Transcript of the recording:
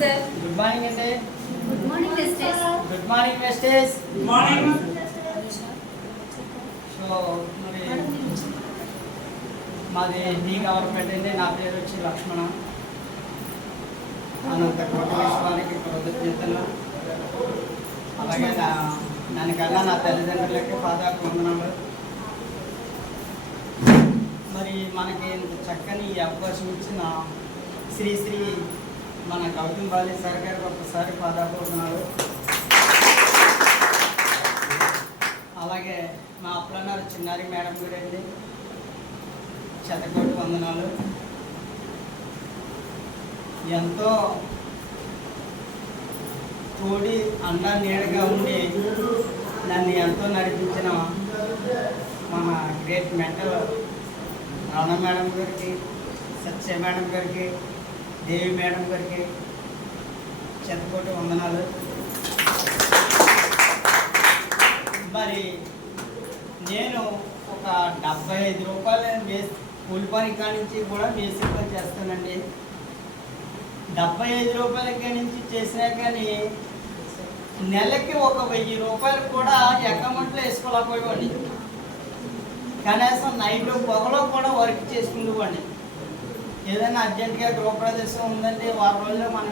Sir good morning అండి good morning testers good morning wastage morning so మరి మాది tea government అండి నా పేరు వచ్చి లక్ష్మణ. అనంత కోటేశ్వరానికి కృతజ్ఞతలు. అలాగే నా దానికన్నా నా తల్లిదండ్రులకి పాదాకు వందనాలు. మరి మనకి ఇంత చక్కని ఈ అవకాశం ఇచ్చిన శ్రీ శ్రీ మన గౌతమ్ బాలి సార్ గారికి ఒకసారి పాదాకు అలాగే మా అప్పులన్నారు చిన్నారి మేడం గురండి అండి. శతకోటి వందనాలు. ఎంతో తోడి అండ నీడగా ఉండి నన్ను ఎంతో నడిపించిన మన గ్రేట్ మెంటల్ రాణ మేడం గారికి సత్య మేడం గారికి దేవి మేడం గారికి శతకోటి వందనాలు. మరి నేను ఒక డెబ్బై ఐదు రూపాయలు మేస్ కూలి పని కానించి కూడా మేస్త్రి పని చేస్తానండి. డెబ్బై ఐదు రూపాయల కానించి చేసినా కానీ నెలకి ఒక వెయ్యి రూపాయలు కూడా అకౌంట్లో వేసుకోలేకపోయేవాడిని. కనీసం నైట్ పొగలో కూడా వర్క్ చేసుకునేవాడిని. ఏదైనా అర్జెంటుగా గృహప్రదేశం ఉందంటే వారం రోజుల్లో మనం